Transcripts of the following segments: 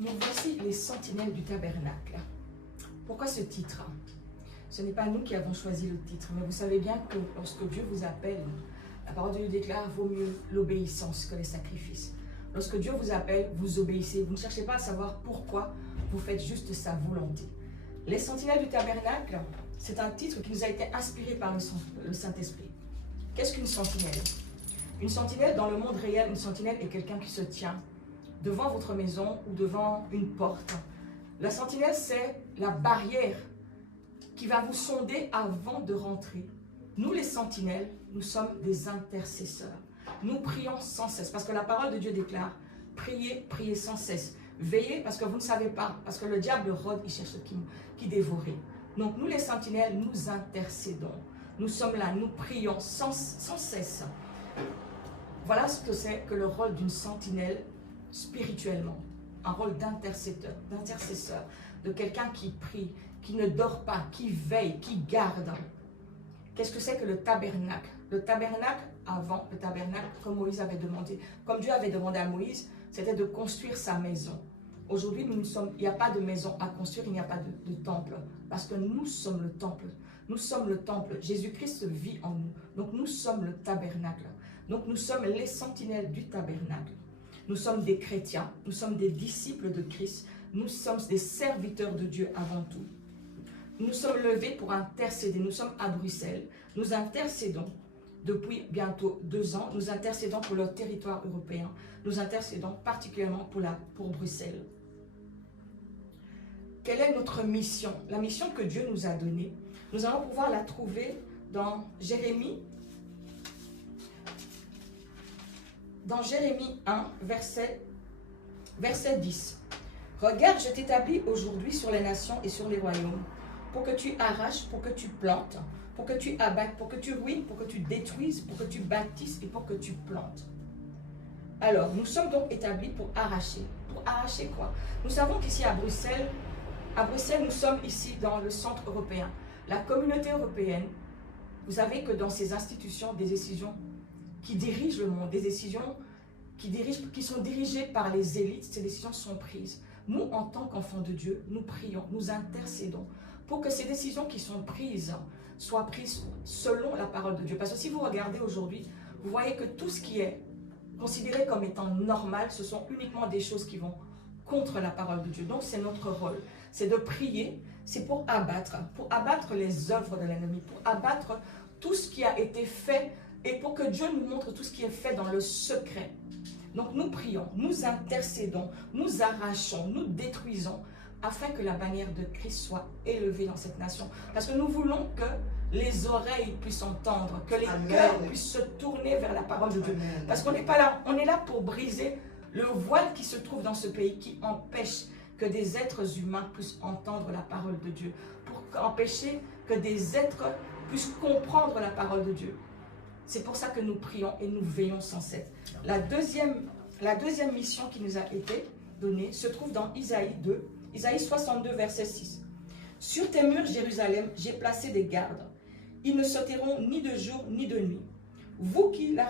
Nous voici les sentinelles du tabernacle. Pourquoi ce titre? Ce n'est pas nous qui avons choisi le titre, mais vous savez bien que lorsque Dieu vous appelle, la parole de Dieu déclare vaut mieux l'obéissance que les sacrifices. Lorsque Dieu vous appelle, vous obéissez. Vous ne cherchez pas à savoir pourquoi, vous faites juste sa volonté. Les sentinelles du tabernacle, c'est un titre qui nous a été inspiré par le Saint-Esprit. Qu'est-ce qu'une sentinelle? Une sentinelle, dans le monde réel, une sentinelle est quelqu'un qui se tient devant votre maison ou devant une porte. La sentinelle, c'est la barrière qui va vous sonder avant de rentrer. Nous, les sentinelles, nous sommes des intercesseurs. Nous prions sans cesse, parce que la parole de Dieu déclare, priez, priez sans cesse. Veillez, parce que vous ne savez pas, parce que le diable rôde, il cherche qui dévorer. Donc nous, les sentinelles, nous intercédons. Nous sommes là, nous prions sans cesse. Voilà ce que c'est que le rôle d'une sentinelle spirituellement. Un rôle d'intercesseur, de quelqu'un qui prie, qui ne dort pas, qui veille, qui garde. Qu'est-ce que c'est que le tabernacle? Le tabernacle, avant, le tabernacle, comme Moïse avait demandé, comme Dieu avait demandé à Moïse, c'était de construire sa maison. Aujourd'hui, il n'y a pas de maison à construire, il n'y a pas de temple, parce que nous sommes le temple. Nous sommes le temple. Jésus-Christ vit en nous. Donc nous sommes le tabernacle. Donc nous sommes les sentinelles du tabernacle. Nous sommes des chrétiens, nous sommes des disciples de Christ, nous sommes des serviteurs de Dieu avant tout. Nous sommes levés pour intercéder, nous sommes à Bruxelles, nous intercédons depuis bientôt 2 ans, nous intercédons pour le territoire européen, nous intercédons particulièrement pour Bruxelles. Quelle est notre mission? La mission que Dieu nous a donnée, nous allons pouvoir la trouver dans Jérémie 1, verset 10. Regarde, je t'établis aujourd'hui sur les nations et sur les royaumes, pour que tu arraches, pour que tu plantes, pour que tu abattes, pour que tu ruines, pour que tu détruises, pour que tu bâtisses et pour que tu plantes. Alors, nous sommes donc établis pour arracher. Pour arracher quoi? Nous savons qu'ici à Bruxelles, nous sommes ici dans le centre européen. La communauté européenne, vous savez que dans ces institutions, des décisions qui dirigent le monde, des décisions qui sont dirigées par les élites, ces décisions sont prises. Nous, en tant qu'enfants de Dieu, nous prions, nous intercédons pour que ces décisions qui sont prises soient prises selon la parole de Dieu. Parce que si vous regardez aujourd'hui, vous voyez que tout ce qui est considéré comme étant normal, ce sont uniquement des choses qui vont contre la parole de Dieu. Donc c'est notre rôle, c'est de prier, c'est pour abattre les œuvres de l'ennemi, pour abattre tout ce qui a été fait et pour que Dieu nous montre tout ce qui est fait dans le secret. Donc nous prions, nous intercédons, nous arrachons, nous détruisons afin que la bannière de Christ soit élevée dans cette nation. Parce que nous voulons que les oreilles puissent entendre, que les cœurs puissent se tourner vers la parole de Dieu. Parce qu'on n'est pas là, on est là pour briser le voile qui se trouve dans ce pays, qui empêche que des êtres humains puissent entendre la parole de Dieu, pour empêcher que des êtres puissent comprendre la parole de Dieu. C'est pour ça que nous prions et nous veillons sans cesse. La deuxième mission qui nous a été donnée se trouve dans Isaïe 2, Isaïe 62, verset 6. Sur tes murs, Jérusalem, j'ai placé des gardes. Ils ne sauteront ni de jour ni de nuit. Vous qui la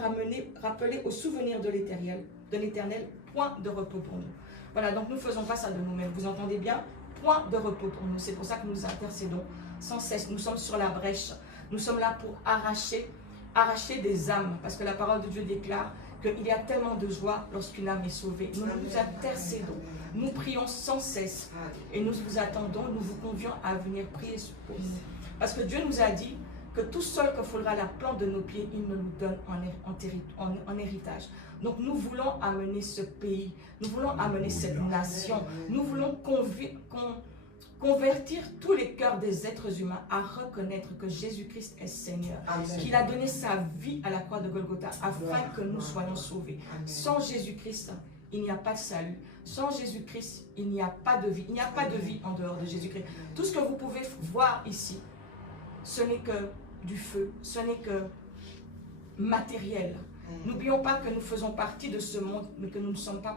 rappelez au souvenir de l'Éternel, point de repos pour nous. Voilà, donc nous ne faisons pas ça de nous-mêmes. Vous entendez bien? Point de repos pour nous. C'est pour ça que nous intercédons sans cesse. Nous sommes sur la brèche. Nous sommes là pour arracher des âmes. Parce que la parole de Dieu déclare qu'il y a tellement de joie lorsqu'une âme est sauvée. Nous nous intercédons. Nous prions sans cesse. Et nous vous attendons, nous vous convions à venir prier pour nous. Parce que Dieu nous a dit que tout seul que foulera la plante de nos pieds, il nous donne en héritage. Donc nous voulons amener ce pays, nous voulons amener cette nation, nous voulons convertir tous les cœurs des êtres humains à reconnaître que Jésus-Christ est Seigneur, qu'il a donné sa vie à la croix de Golgotha afin que nous soyons sauvés. Sans Jésus-Christ, il n'y a pas de salut. Sans Jésus-Christ, il n'y a pas de vie. Il n'y a pas de vie en dehors de Jésus-Christ. Tout ce que vous pouvez voir ici, ce n'est que du feu, ce n'est que matériel. N'oublions pas que nous faisons partie de ce monde, mais que nous ne sommes pas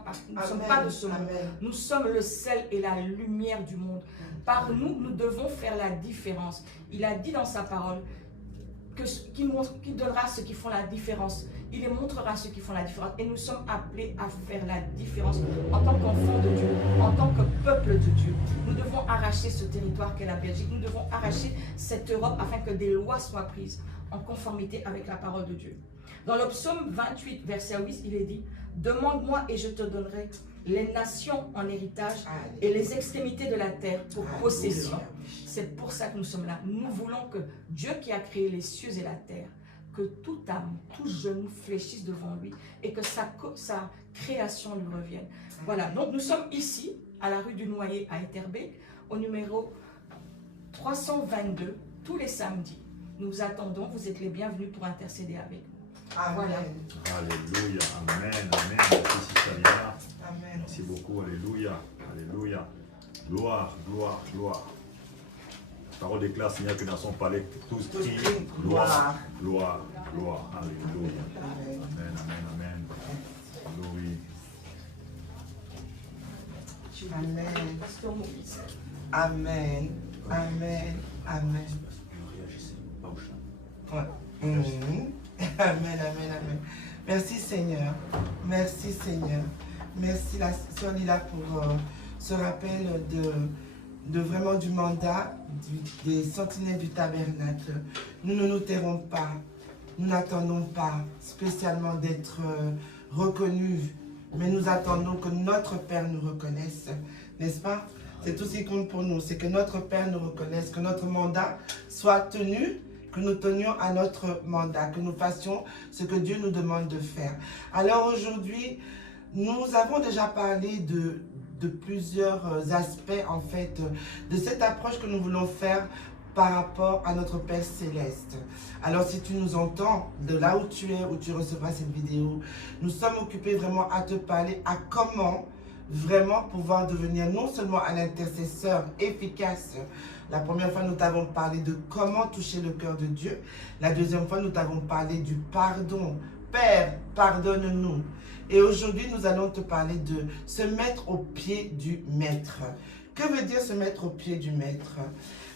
de ce monde. Nous sommes le sel et la lumière du monde. Par nous, nous devons faire la différence. Il a dit dans sa parole qu'il donnera ceux qui font la différence. il les montrera à ceux qui font la différence. Et nous sommes appelés à faire la différence en tant qu'enfants de Dieu, en tant que peuple de Dieu. Nous devons arracher ce territoire qu'est la Belgique. Nous devons arracher cette Europe afin que des lois soient prises en conformité avec la parole de Dieu. Dans le psaume 28, verset 8, il est dit « Demande-moi et je te donnerai les nations en héritage et les extrémités de la terre pour possession. » C'est pour ça que nous sommes là. Nous voulons que Dieu qui a créé les cieux et la terre, que toute âme, tout genou fléchisse devant lui et que sa création lui revienne. Voilà, donc nous sommes ici, à la rue du Noyer à Etterbeek, au numéro 322, tous les samedis. Nous vous attendons, vous êtes les bienvenus pour intercéder avec nous. Amen. Voilà. Alléluia, amen, amen. Merci, Sister Lina. Amen. Merci beaucoup, alléluia, alléluia. Gloire, gloire, gloire. La parole déclare, Seigneur, que dans son palais, tous crient gloire, gloire, gloire. Alléluia. Amen. Amen, amen, amen. Glory. Amen. Pasteur Maurice. Amen. Amen. Amen. Ouais. Mhm. Amen, amen, amen. Merci Seigneur. Merci Seigneur. Merci la sœur Lila pour ce rappel de vraiment du mandat des sentinelles du tabernacle. Nous ne nous tairons pas. Nous n'attendons pas spécialement d'être reconnus, mais nous attendons que notre Père nous reconnaisse. N'est-ce pas? C'est tout ce qui compte pour nous. C'est que notre Père nous reconnaisse, que notre mandat soit tenu, que nous tenions à notre mandat, que nous fassions ce que Dieu nous demande de faire. Alors aujourd'hui, nous avons déjà parlé de plusieurs aspects, en fait, de cette approche que nous voulons faire par rapport à notre Père Céleste. Alors si tu nous entends, de là où tu es, où tu recevras cette vidéo, nous sommes occupés vraiment à te parler à comment vraiment pouvoir devenir non seulement un intercesseur efficace. La première fois, nous t'avons parlé de comment toucher le cœur de Dieu. La deuxième fois, nous t'avons parlé du pardon. Père, pardonne-nous. Et aujourd'hui, nous allons te parler de se mettre au pied du Maître. Que veut dire se mettre au pied du Maître?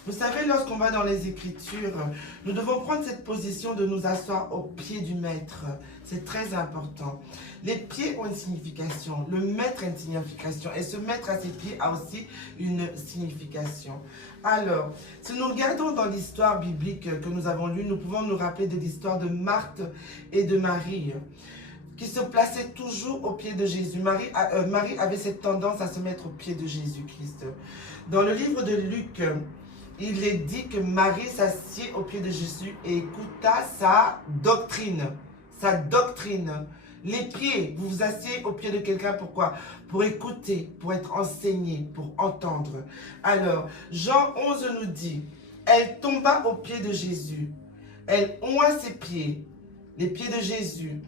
Vous savez, lorsqu'on va dans les Écritures, nous devons prendre cette position de nous asseoir au pied du Maître. C'est très important. Les pieds ont une signification, le Maître a une signification, et se mettre à ses pieds a aussi une signification. Alors, si nous regardons dans l'histoire biblique que nous avons lue, nous pouvons nous rappeler de l'histoire de Marthe et de Marie, qui se plaçaient toujours au pied de Jésus. Marie avait cette tendance à se mettre au pied de Jésus-Christ. Dans le livre de Luc, il est dit que Marie s'assied au pied de Jésus et écouta sa doctrine. Sa doctrine. Les pieds, vous vous asseyez au pied de quelqu'un, pourquoi? Pour écouter, pour être enseigné, pour entendre. Alors, Jean 11 nous dit, elle tomba au pied de Jésus. Elle oint ses pieds, les pieds de Jésus.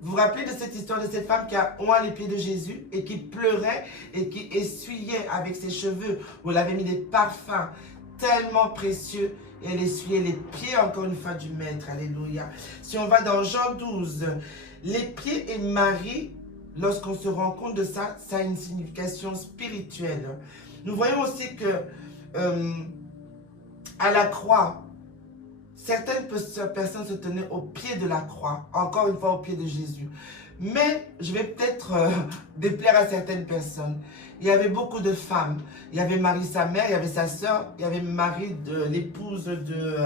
Vous vous rappelez de cette histoire de cette femme qui a oint les pieds de Jésus et qui pleurait et qui essuyait avec ses cheveux, où elle avait mis des parfums tellement précieux et elle essuyait les pieds encore une fois du Maître. Alléluia. Si on va dans Jean 12, les pieds et Marie, lorsqu'on se rend compte de ça, ça a une signification spirituelle. Nous voyons aussi que à la croix, certaines personnes se tenaient au pied de la croix, encore une fois au pied de Jésus. Mais je vais peut-être déplaire à certaines personnes. Il y avait beaucoup de femmes. Il y avait Marie, sa mère, il y avait sa sœur, il y avait Marie, l'épouse de,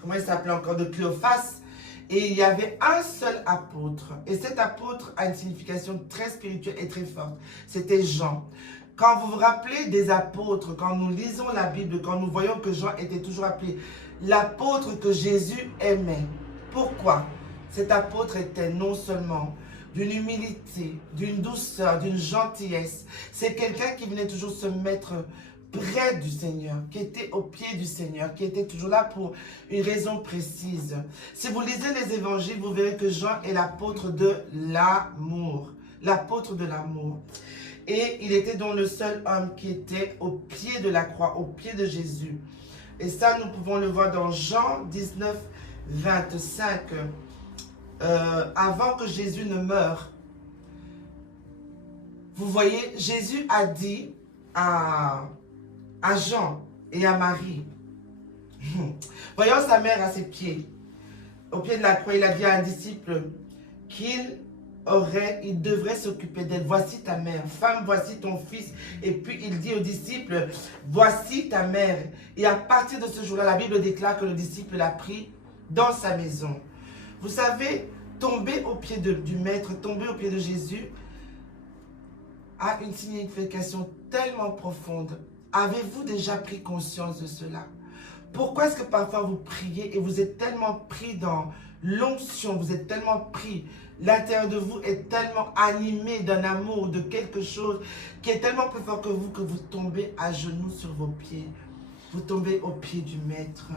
comment elle s'appelait encore, de Cléophas. Et il y avait un seul apôtre. Et cet apôtre a une signification très spirituelle et très forte. C'était Jean. Quand vous vous rappelez des apôtres, quand nous lisons la Bible, quand nous voyons que Jean était toujours appelé l'apôtre que Jésus aimait. Pourquoi? Cet apôtre était non seulement d'une humilité, d'une douceur, d'une gentillesse. C'est quelqu'un qui venait toujours se mettre près du Seigneur, qui était au pied du Seigneur, qui était toujours là pour une raison précise. Si vous lisez les évangiles, vous verrez que Jean est l'apôtre de l'amour. L'apôtre de l'amour. Et il était donc le seul homme qui était au pied de la croix, au pied de Jésus. Et ça, nous pouvons le voir dans Jean 19, 25. Avant que Jésus ne meure, vous voyez, Jésus a dit à Jean et à Marie, voyant sa mère à ses pieds, au pied de la croix, il a dit à un disciple qu'il il devrait s'occuper d'elle. Voici ta mère. Femme, voici ton fils. Et puis il dit au disciple, voici ta mère. Et à partir de ce jour-là, la Bible déclare que le disciple l'a pris dans sa maison. Vous savez, tomber au pied du Maître, tomber au pied de Jésus, a une signification tellement profonde. Avez-vous déjà pris conscience de cela? Pourquoi est-ce que parfois vous priez et vous êtes tellement pris dans l'onction, vous êtes tellement pris, l'intérieur de vous est tellement animé d'un amour, de quelque chose qui est tellement plus fort que vous tombez à genoux sur vos pieds. Vous tombez au pied du Maître.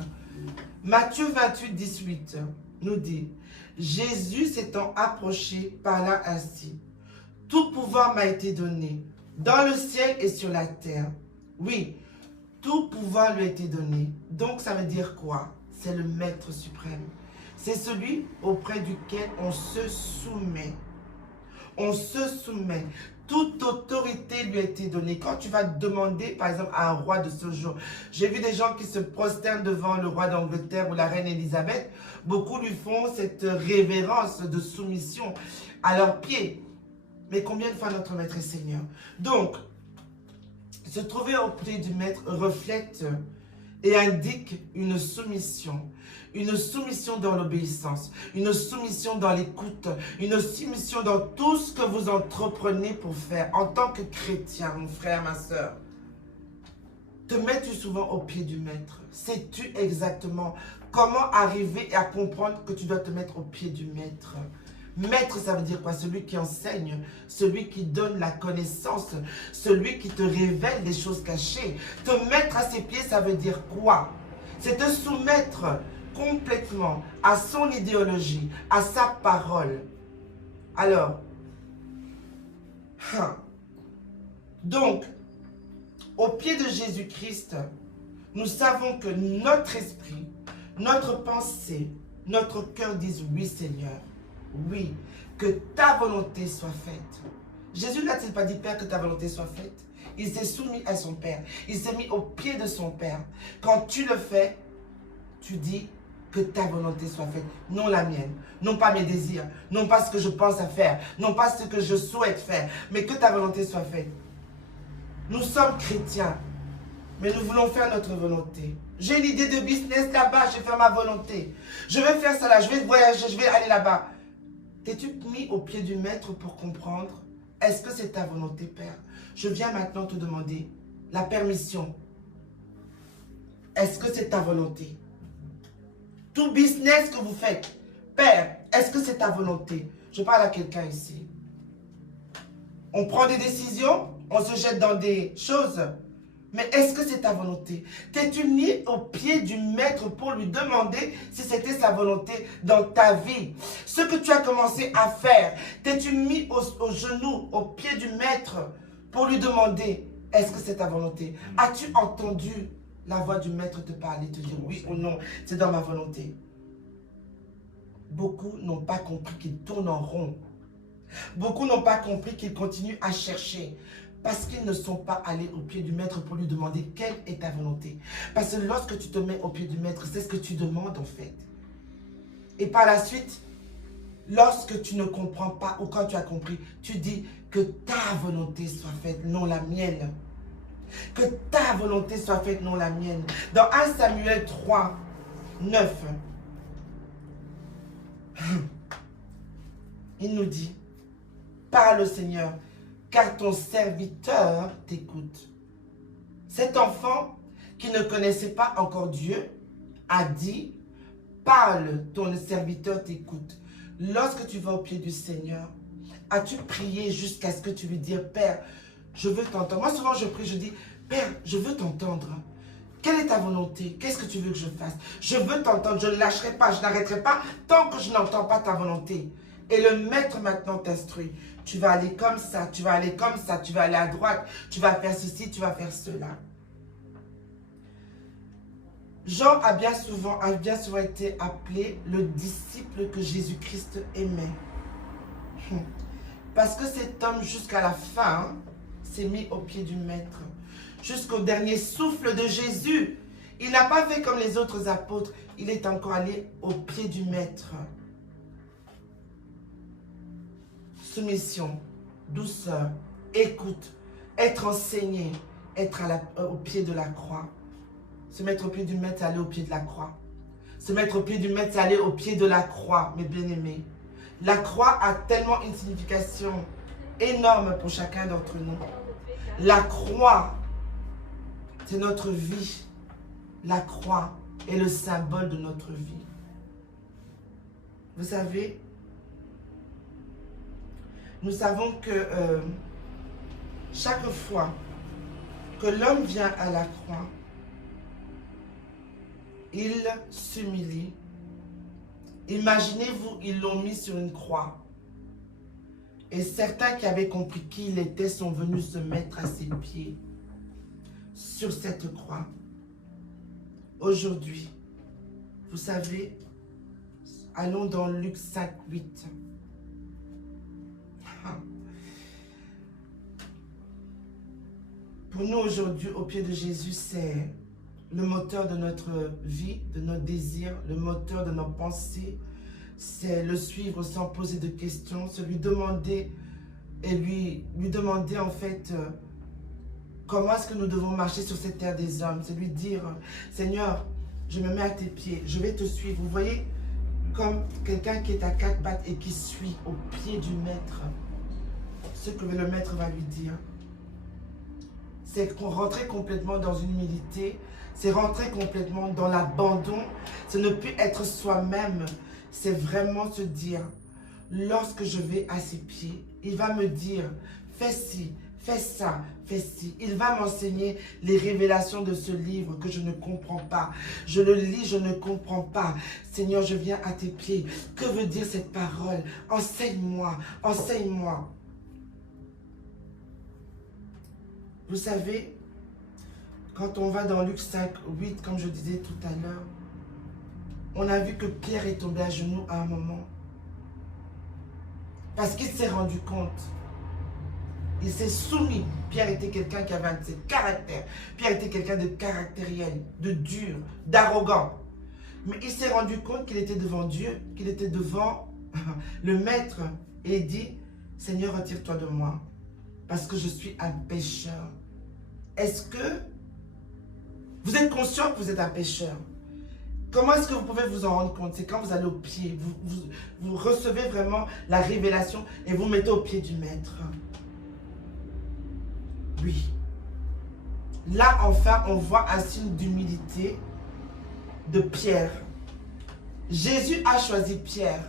Matthieu 28, 18 nous dit, Jésus s'étant approché parla ainsi. Tout pouvoir m'a été donné, dans le ciel et sur la terre. Oui, tout pouvoir lui a été donné. Donc ça veut dire quoi? C'est le Maître suprême. C'est celui auprès duquel on se soumet. On se soumet. Toute autorité lui a été donnée. Quand tu vas demander, par exemple, à un roi de ce jour, j'ai vu des gens qui se prosternent devant le roi d'Angleterre ou la reine Élisabeth. Beaucoup lui font cette révérence de soumission à leurs pieds. Mais combien de fois notre Maître et Seigneur? Donc, se trouver au pied du Maître reflète et indique une soumission dans l'obéissance, une soumission dans l'écoute, une soumission dans tout ce que vous entreprenez pour faire en tant que chrétien, mon frère, ma soeur. Te mets-tu souvent au pied du Maître? Sais-tu exactement comment arriver à comprendre que tu dois te mettre au pied du Maître? Maître, ça veut dire quoi? Celui qui enseigne, celui qui donne la connaissance, celui qui te révèle des choses cachées. Te mettre à ses pieds, ça veut dire quoi? C'est te soumettre complètement à son idéologie, à sa parole. Alors, donc, au pied de Jésus-Christ, nous savons que notre esprit, notre pensée, notre cœur disent oui Seigneur. Oui, que ta volonté soit faite. Jésus n'a-t-il pas dit, Père, que ta volonté soit faite? Il s'est soumis à son Père. Il s'est mis au pied de son Père. Quand tu le fais, tu dis que ta volonté soit faite. Non la mienne, non pas mes désirs, non pas ce que je pense à faire, non pas ce que je souhaite faire, mais que ta volonté soit faite. Nous sommes chrétiens, mais nous voulons faire notre volonté. J'ai l'idée de business là-bas, je vais faire ma volonté. Je vais faire ça là, je vais voyager, je vais aller là-bas. T'es-tu mis au pied du Maître pour comprendre? Est-ce que c'est ta volonté, Père? Je viens maintenant te demander la permission. Est-ce que c'est ta volonté? Tout business que vous faites, Père, est-ce que c'est ta volonté? Je parle à quelqu'un ici. On prend des décisions, on se jette dans des choses. Mais est-ce que c'est ta volonté? T'es-tu mis au pied du Maître pour lui demander si c'était sa volonté dans ta vie? Ce que tu as commencé à faire, t'es-tu mis au genou, au pied du Maître pour lui demander, est-ce que c'est ta volonté? As-tu entendu la voix du Maître te parler, te dire oui ou non, c'est dans ma volonté? Beaucoup n'ont pas compris qu'ils tournent en rond. Beaucoup n'ont pas compris qu'ils continuent à chercher. Parce qu'ils ne sont pas allés au pied du Maître pour lui demander quelle est ta volonté. Parce que lorsque tu te mets au pied du Maître, c'est ce que tu demandes en fait. Et par la suite, lorsque tu ne comprends pas ou quand tu as compris, tu dis que ta volonté soit faite, non la mienne. Que ta volonté soit faite, non la mienne. Dans 1 Samuel 3, 9, il nous dit, parle Seigneur, car ton serviteur t'écoute. Cet enfant qui ne connaissait pas encore Dieu a dit, parle, ton serviteur t'écoute. Lorsque tu vas au pied du Seigneur, as-tu prié jusqu'à ce que tu lui dises, Père, je veux t'entendre. Moi souvent je prie, je dis, Père, je veux t'entendre. Quelle est ta volonté? Qu'est-ce que tu veux que je fasse? Je veux t'entendre, je ne lâcherai pas, je n'arrêterai pas tant que je n'entends pas ta volonté. Et le Maître maintenant t'instruit. Tu vas aller comme ça, tu vas aller comme ça, tu vas aller à droite, tu vas faire ceci, tu vas faire cela. Jean a bien souvent été appelé le disciple que Jésus-Christ aimait. Parce que cet homme, jusqu'à la fin, s'est mis au pied du Maître. Jusqu'au dernier souffle de Jésus, Il n'a pas fait comme les autres apôtres. Il est encore allé au pied du maître. Soumission, douceur, écoute, être enseigné, être au pied de la croix. Se mettre au pied du maître, c'est aller au pied de la croix. Se mettre au pied du maître, c'est aller au pied de la croix, mes bien-aimés. La croix a tellement une signification énorme pour chacun d'entre nous. La croix, c'est notre vie. La croix est le symbole de notre vie. Vous savez, nous savons que chaque fois que l'homme vient à la croix, il s'humilie. Imaginez-vous, ils l'ont mis sur une croix. Et certains qui avaient compris qui il était sont venus se mettre à ses pieds sur cette croix. Aujourd'hui, vous savez, allons dans Luc 5, 8. Pour nous aujourd'hui, au pied de Jésus, c'est le moteur de notre vie, de nos désirs, le moteur de nos pensées. C'est le suivre sans poser de questions, se lui demander et lui demander en fait comment est-ce que nous devons marcher sur cette terre des hommes. C'est lui dire, Seigneur, je me mets à tes pieds, je vais te suivre. Vous voyez, comme quelqu'un qui est à quatre pattes et qui suit au pied du maître ce que le maître va lui dire. C'est rentrer complètement dans une humilité, c'est rentrer complètement dans l'abandon, c'est ne plus être soi-même, c'est vraiment se dire, lorsque je vais à ses pieds, il va me dire, fais ci, fais ça, fais ci. Il va m'enseigner les révélations de ce livre que je ne comprends pas. Je le lis, je ne comprends pas. Seigneur, je viens à tes pieds. Que veut dire cette parole? Enseigne-moi, enseigne-moi. Vous savez, quand on va dans Luc 5, 8, comme je disais tout à l'heure, on a vu que Pierre est tombé à genoux à un moment. Parce qu'il s'est rendu compte. Il s'est soumis. Pierre était quelqu'un qui avait un de ses caractères. Pierre était quelqu'un de caractériel, de dur, d'arrogant. Mais il s'est rendu compte qu'il était devant Dieu, qu'il était devant le maître. Et il dit, Seigneur, retire-toi de moi. Parce que je suis un pécheur. Est-ce que vous êtes conscient que vous êtes un pécheur? Comment est-ce que vous pouvez vous en rendre compte? C'est quand vous allez au pied, vous recevez vraiment la révélation et vous mettez au pied du maître. Oui. Là, enfin, on voit un signe d'humilité de Pierre. Jésus a choisi Pierre.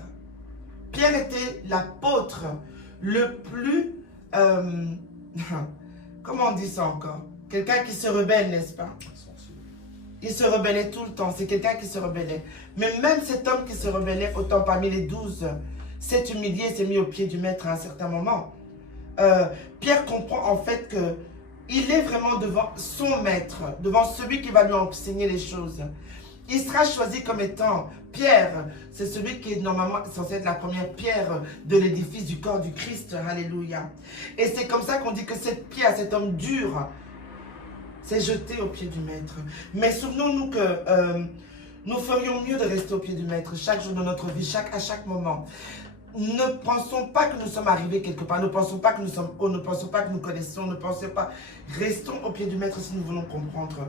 Pierre était l'apôtre le plus... comment on dit ça encore? Quelqu'un qui se rebelle, n'est-ce pas? Il se rebellait tout le temps. C'est quelqu'un qui se rebellait. Mais même cet homme qui se rebellait, autant parmi les 12, s'est humilié et s'est mis au pied du maître à un certain moment. Pierre comprend en fait que il est vraiment devant son maître, devant celui qui va lui enseigner les choses. Il sera choisi comme étant Pierre. C'est celui qui est normalement censé être la première pierre de l'édifice du corps du Christ. Alléluia. Et c'est comme ça qu'on dit que cette pierre, cet homme dur, s'est jeté au pied du maître. Mais souvenons-nous que nous ferions mieux de rester au pied du maître chaque jour de notre vie, à chaque moment. Ne pensons pas que nous sommes arrivés quelque part, ne pensons pas que nous sommes hauts, ne pensons pas que nous connaissons, ne pensons pas. Restons au pied du maître si nous voulons comprendre.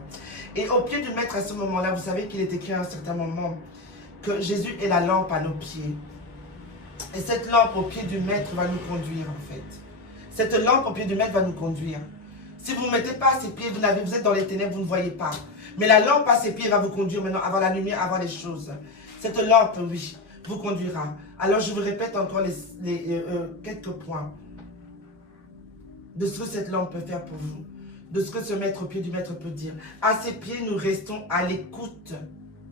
Et au pied du maître, à ce moment-là, vous savez qu'il est écrit à un certain moment que Jésus est la lampe à nos pieds. Et cette lampe au pied du maître va nous conduire en fait. Cette lampe au pied du maître va nous conduire. Si vous ne mettez pas à ses pieds, vous êtes dans les ténèbres, vous ne voyez pas. Mais la lampe à ses pieds va vous conduire maintenant avant la lumière, avant les choses. Cette lampe, oui, vous conduira. Alors je vous répète encore quelques points de ce que cette lampe peut faire pour vous, de ce que se mettre au pied du maître peut dire. À ses pieds, nous restons à l'écoute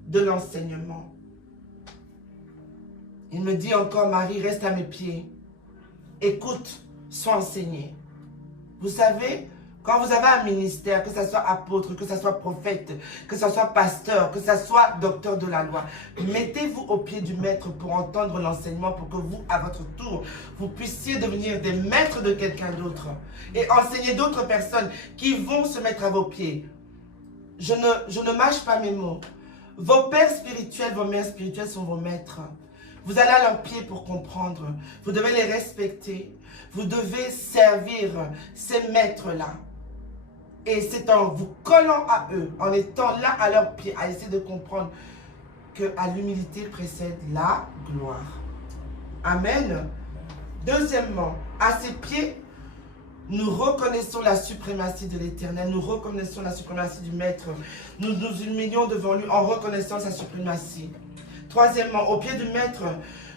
de l'enseignement. Il me dit encore, Marie, reste à mes pieds. Écoute, sois enseigné. Vous savez, quand vous avez un ministère, que ce soit apôtre, que ce soit prophète, que ce soit pasteur, que ce soit docteur de la loi, mettez-vous au pied du maître pour entendre l'enseignement, pour que vous, à votre tour, vous puissiez devenir des maîtres de quelqu'un d'autre et enseigner d'autres personnes qui vont se mettre à vos pieds. je ne mâche pas mes mots. Vos pères spirituels, vos mères spirituelles sont vos maîtres. Vous allez à leurs pieds pour comprendre. Vous devez les respecter. Vous devez servir ces maîtres-là. Et c'est en vous collant à eux, en étant là à leurs pieds, à essayer de comprendre que à l'humilité précède la gloire. Amen. Deuxièmement, à ses pieds, nous reconnaissons la suprématie de l'Éternel, nous reconnaissons la suprématie du Maître. Nous nous humilions devant lui en reconnaissant sa suprématie. Troisièmement, au pied du Maître,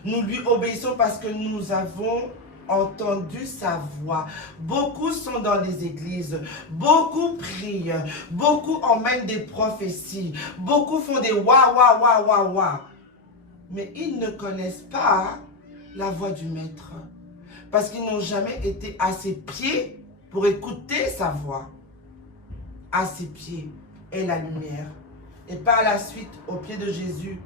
nous lui obéissons parce que nous avons entendu sa voix. Beaucoup sont dans les églises, beaucoup prient, beaucoup emmènent des prophéties, beaucoup font des wa wa wa wa wa. Mais ils ne connaissent pas la voix du Maître. Parce qu'ils n'ont jamais été à ses pieds pour écouter sa voix. À ses pieds est la lumière. Et par la suite, au pied de Jésus,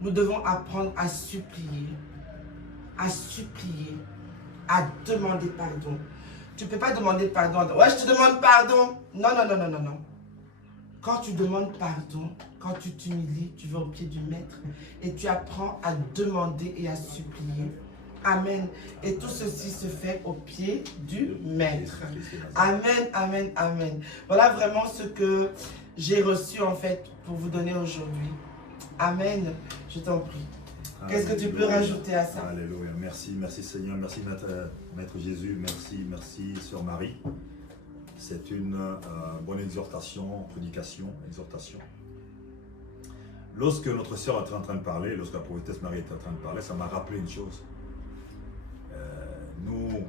nous devons apprendre à supplier, à demander pardon. Tu ne peux pas demander pardon. Ouais, je te demande pardon. Non, non, non, non, non, non. Quand tu demandes pardon, quand tu t'humilies, tu vas au pied du Maître et tu apprends à demander et à supplier. Amen. Et tout ceci se fait au pied du Maître. Amen, amen, amen. Voilà vraiment ce que j'ai reçu en fait pour vous donner aujourd'hui. Amen. Je t'en prie. Qu'est-ce que tu peux rajouter à ça? Alléluia. Merci, merci Seigneur. Merci Maître Jésus. Merci, merci Sœur Marie. C'est une bonne exhortation, prédication, exhortation. Lorsque notre sœur était en train de parler, lorsque la prophétesse Marie était en train de parler, ça m'a rappelé une chose. Nous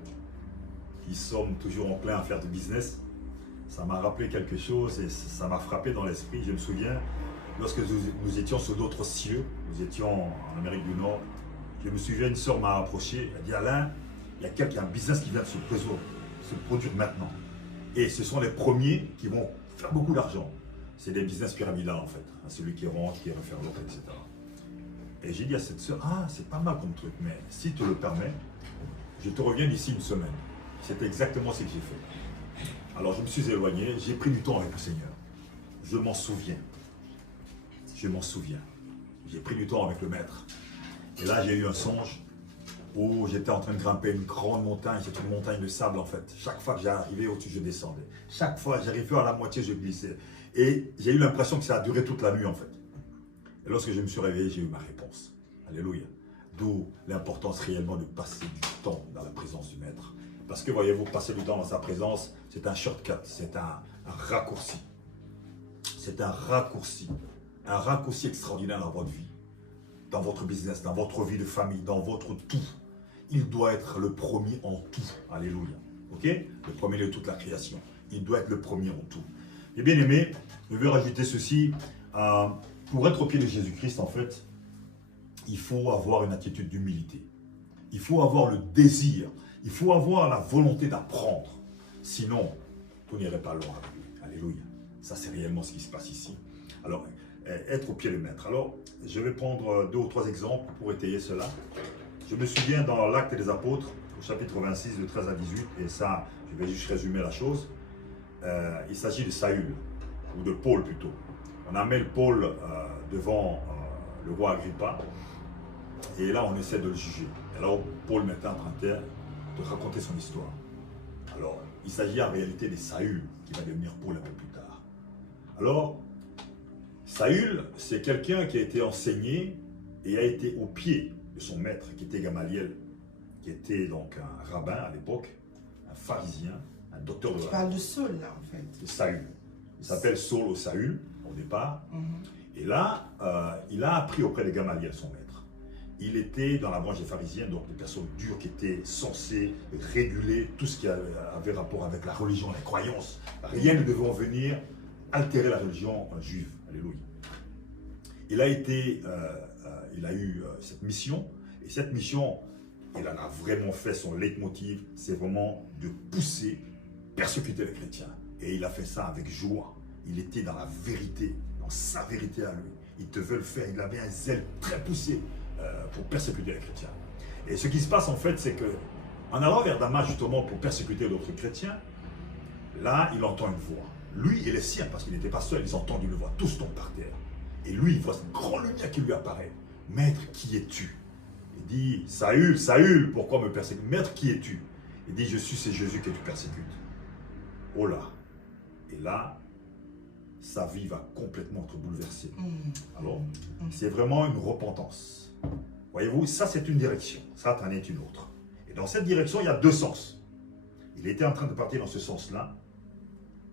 qui sommes toujours en plein à faire du business, ça m'a rappelé quelque chose et ça m'a frappé dans l'esprit. Je me souviens, lorsque nous étions sur d'autres cieux, nous étions en Amérique du Nord, je me souviens, une sœur m'a approché, elle a dit Alain, il y a un business qui vient de se produire maintenant. Et ce sont les premiers qui vont faire beaucoup d'argent. C'est des business pyramidales en fait. Celui qui rentre, qui refaire l'autre, etc. Et j'ai dit à cette sœur, ah, c'est pas mal comme truc, mais si tu le permets, je te reviens d'ici une semaine. C'était exactement ce que j'ai fait. Alors je me suis éloigné, j'ai pris du temps avec le Seigneur. Je m'en souviens. Je m'en souviens. J'ai pris du temps avec le Maître. Et là, j'ai eu un songe où j'étais en train de grimper une grande montagne. C'est une montagne de sable en fait. Chaque fois que j'arrivais au-dessus, je descendais. Chaque fois, j'arrivais à la moitié, je glissais. Et j'ai eu l'impression que ça a duré toute la nuit en fait. Et lorsque je me suis réveillé, j'ai eu ma réponse. Alléluia. D'où l'importance réellement de passer du temps dans la présence du Maître. Parce que voyez-vous, passer du temps dans sa présence, c'est un shortcut, c'est un raccourci. C'est un raccourci extraordinaire dans votre vie, dans votre business, dans votre vie de famille, dans votre tout. Il doit être le premier en tout. Alléluia. Ok? Le premier de toute la création. Il doit être le premier en tout. Et bien aimé, je veux rajouter ceci. Pour être au pied de Jésus-Christ, en fait, il faut avoir une attitude d'humilité. Il faut avoir le désir. Il faut avoir la volonté d'apprendre. Sinon, vous n'irez pas loin avec lui. Alléluia. Ça, c'est réellement ce qui se passe ici. Alors, être au pied du Maître. Alors, je vais prendre 2 ou 3 exemples pour étayer cela. Je me souviens dans l'Acte des Apôtres, au chapitre 26, de 13 à 18, et ça, je vais juste résumer la chose. Il s'agit de Saül, ou de Paul plutôt. On amène Paul devant le roi Agrippa, et là on essaie de le juger. Alors Paul maintenant est en train de raconter son histoire. Alors il s'agit en réalité de Saül qui va devenir Paul un peu plus tard. Alors Saül, c'est quelqu'un qui a été enseigné et a été au pied de son maître qui était Gamaliel, qui était donc un rabbin à l'époque, un pharisien, un docteur de la loi. Tu parles de Saul là en fait. De Saül. Il s'appelle Saul ou Saül au départ. Et là, il a appris auprès de Gamaliel, son maître. Il était dans la branche des pharisiens, donc des personnes dures qui étaient censées réguler tout ce qui avait rapport avec la religion, les croyances. Rien ne devait venir altérer la religion juive. Alléluia. Il a eu cette mission, et cette mission, il en a vraiment fait son leitmotiv, c'est vraiment de pousser, persécuter les chrétiens. Et il a fait ça avec joie. Il était dans la vérité, dans sa vérité à lui. Il devait le faire, il avait un zèle très poussé pour persécuter les chrétiens. Et ce qui se passe en fait, c'est que en allant vers Damas justement pour persécuter d'autres chrétiens, là il entend une voix. lui et les siens, parce qu'il n'était pas seul, ils entendent une voix, tous tombent par terre. Et lui, il voit cette grande lumière qui lui apparaît. Maître, qui es-tu? Il dit, Saül, Saül, pourquoi me persécutes? Maître, qui es-tu? Il dit, je suis ce Jésus que tu persécutes. Oh là. Et là, sa vie va complètement être bouleversée. Alors, c'est vraiment une repentance. Voyez-vous, ça c'est une direction, ça en est une autre. Et dans cette direction, il y a deux sens. Il était en train de partir dans ce sens-là,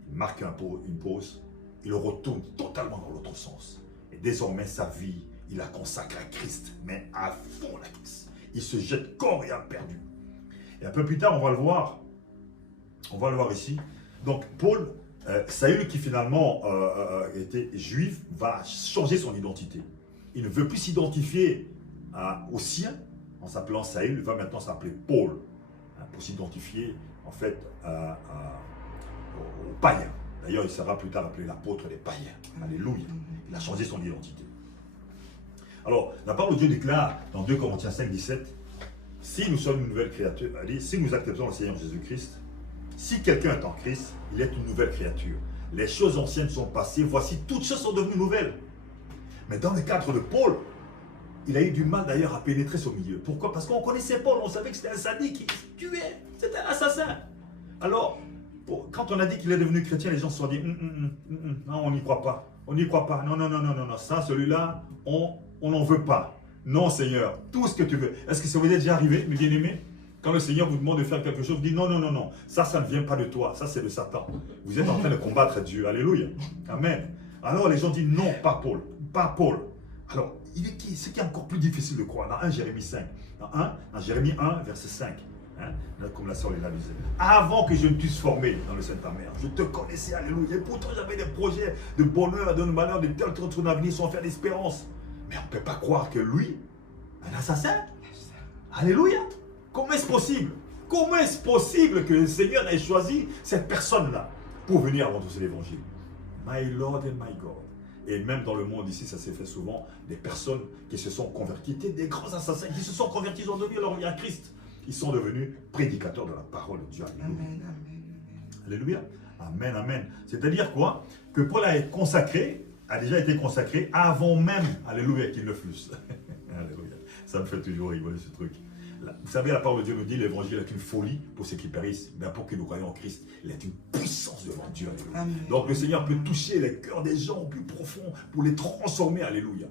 il marque une pause, il retourne totalement dans l'autre sens. Et désormais, sa vie, il la consacre à Christ, mais à fond la Christ. Il se jette corps et âme perdu. Et un peu plus tard, on va le voir ici. Donc, Paul, Saül, qui finalement était juif, va changer son identité. Il ne veut plus s'identifier aux siens en s'appelant Saül, il va maintenant s'appeler Paul, pour s'identifier en fait aux païens. D'ailleurs, il sera plus tard appelé l'apôtre des païens. Alléluia. Il a changé son identité. Alors, la parole de Dieu déclare dans 2 Corinthiens 5, 17, si nous sommes une nouvelle créature, si nous acceptons le Seigneur Jésus-Christ, si quelqu'un est en Christ, il est une nouvelle créature. Les choses anciennes sont passées, voici, toutes choses sont devenues nouvelles. Mais dans le cadre de Paul, il a eu du mal d'ailleurs à pénétrer ce milieu. Pourquoi? Parce qu'on connaissait Paul, on savait que c'était un sadique qui tuait, c'était un assassin. Alors, quand on a dit qu'il est devenu chrétien, les gens se sont dit, non, on n'y croit pas. On n'y croit pas. Non, ça, celui-là, on n'en veut pas. Non, Seigneur, tout ce que tu veux. Est-ce que ça vous est déjà arrivé, mes bien-aimés? Quand le Seigneur vous demande de faire quelque chose, vous dites non, ça ne vient pas de toi, ça c'est de Satan. Vous êtes en train de combattre Dieu. Alléluia. Amen. Alors les gens disent non, pas Paul, pas Paul. Alors, ce qui est encore plus difficile de croire, dans 1 Jérémie 5, dans Jérémie 1, verset 5, comme la sœur Léla disait, avant que je ne t'eusse formé dans le sein de ta mère, je te connaissais, alléluia, et pourtant j'avais des projets de bonheur, de malheur, de tel autre avenir sans faire d'espérance. Mais on ne peut pas croire que lui, un assassin, alléluia. Comment est-ce possible? Comment est-ce possible que le Seigneur ait choisi cette personne-là pour venir annoncer l'évangile? My Lord and my God. Et même dans le monde ici, ça s'est fait souvent, des personnes qui se sont converties, étaient des grands assassins, qui se sont convertis, ils ont donné leur vie à Christ. Ils sont devenus prédicateurs de la parole de Dieu. Alléluia. Amen, amen. C'est-à-dire quoi? Que Paul a déjà été consacré avant même, alléluia, qu'il ne fût. Alléluia. Ça me fait toujours rigoler ce truc. Vous savez, la parole de Dieu nous dit l'évangile est une folie pour ceux qui périssent, mais pour qui nous croyons en Christ, il est une puissance devant Dieu. Alléluia. Donc le Seigneur peut toucher les cœurs des gens au plus profond pour les transformer. Alléluia.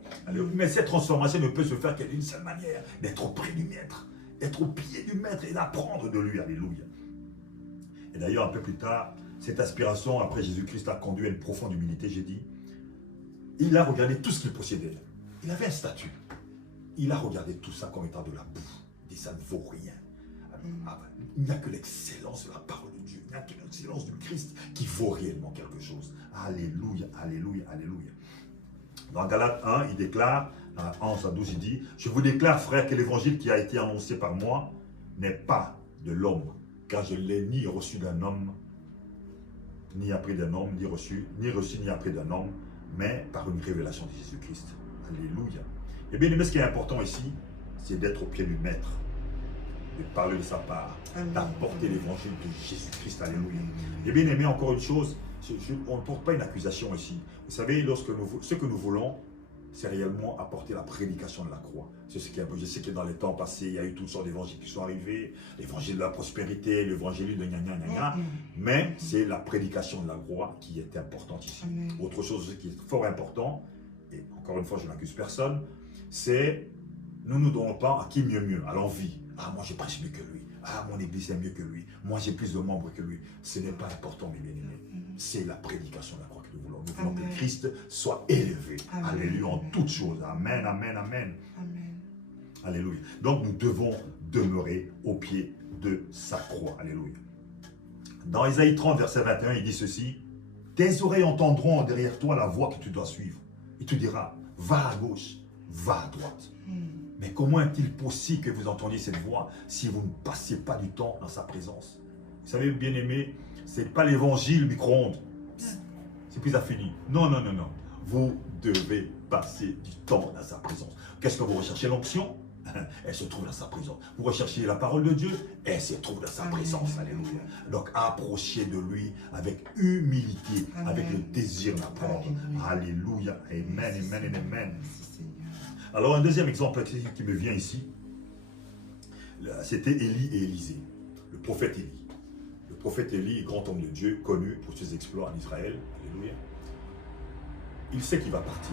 Mais cette transformation ne peut se faire qu'à d'une seule manière, d'être auprès du Maître, d'être au pied du Maître et d'apprendre de lui. Alléluia. Et d'ailleurs, un peu plus tard, cette aspiration après Jésus-Christ a conduit à une profonde humilité, j'ai dit. Il a regardé tout ce qu'il possédait. Il avait un statut. Il a regardé tout ça comme étant de la boue. Et ça ne vaut rien. Il n'y a que l'excellence de la parole de Dieu. Il n'y a que l'excellence du Christ qui vaut réellement quelque chose. Alléluia, alléluia, alléluia. Dans Galates 1, il déclare, 11 à 12, il dit, « Je vous déclare, frères, que l'évangile qui a été annoncé par moi n'est pas de l'homme, car je ne l'ai ni reçu d'un homme, ni appris d'un homme, ni reçu ni appris d'un homme, mais par une révélation de Jésus-Christ. » Alléluia. Et bien aimé, ce qui est important ici, c'est d'être au pied du Maître, de parler de sa part, d'apporter l'évangile de Jésus-Christ. Alléluia. Et bien aimé, encore une chose, on ne porte pas une accusation ici. Vous savez, ce que nous voulons, c'est réellement apporter la prédication de la croix. C'est ce qui est, je sais que dans les temps passés, il y a eu toutes sortes d'évangiles qui sont arrivés, l'évangile de la prospérité, l'évangile de gna, mais c'est la prédication de la croix qui est importante ici. Autre chose qui est fort important, et encore une fois, je n'accuse personne, c'est nous ne nous donnons pas à qui mieux, à l'envie. Ah, moi je prêche mieux que lui. Ah, mon église est mieux que lui. Moi j'ai plus de membres que lui. Ce n'est pas important, mes bien-aimés. C'est la prédication de la croix que nous voulons. Nous voulons que Christ soit élevé. Alléluia, en toutes choses. Amen, amen, amen. Alléluia. Donc nous devons demeurer au pied de sa croix. Alléluia. Dans Ésaïe 30, verset 21, il dit ceci. Tes oreilles entendront derrière toi la voix que tu dois suivre. Il te dira, va à gauche, va à droite. Mais comment est-il possible que vous entendiez cette voix si vous ne passez pas du temps dans sa présence? Vous savez, bien-aimés, ce n'est pas l'évangile micro-ondes. C'est plus fini. Non. Vous devez passer du temps dans sa présence. Qu'est-ce que vous recherchez? L'onction? Elle se trouve dans sa présence. Vous recherchez la parole de Dieu, elle se trouve dans sa présence. Alléluia. Donc approchez de lui avec humilité, avec le désir d'apprendre. Alléluia. Amen, amen, amen, amen. Alors un deuxième exemple qui me vient ici, c'était Élie et Élisée, le prophète Élie. Le prophète Élie, grand homme de Dieu, connu pour ses exploits en Israël. Alléluia. Il sait qu'il va partir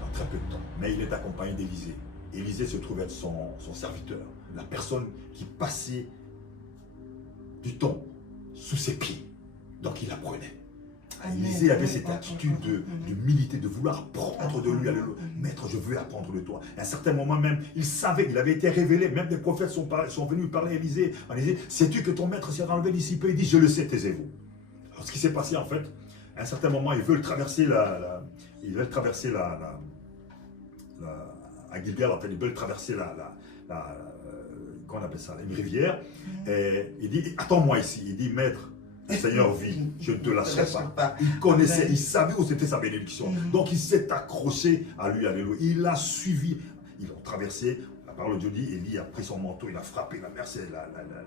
dans très peu de temps, mais il est accompagné d'Élisée. Élisée se trouve être son serviteur, la personne qui passait du temps sous ses pieds. Donc il apprenait. Élisée avait cette attitude d'humilité, de vouloir apprendre de lui. Alléluia. Maître, je veux apprendre de toi. À un certain moment même, il savait, il avait été révélé. Même des prophètes sont venus parler à Élisée. En disant, sais-tu que ton maître s'est enlevé d'ici peu? Il dit, je le sais, taisez-vous. Alors ce qui s'est passé en fait, à un certain moment, ils veulent traverser à Gilgal, en fait, ils veulent traverser qu'on appelle ça, une rivière. Et il dit, attends-moi ici. Il dit, maître, le Seigneur vit, je ne te lâcherai pas. Il connaissait, il savait où c'était sa bénédiction. Donc il s'est accroché à lui, alléluia. Il a suivi. Ils ont traversé. La parole de Dieu dit, Élie a pris son manteau, il a frappé la mer,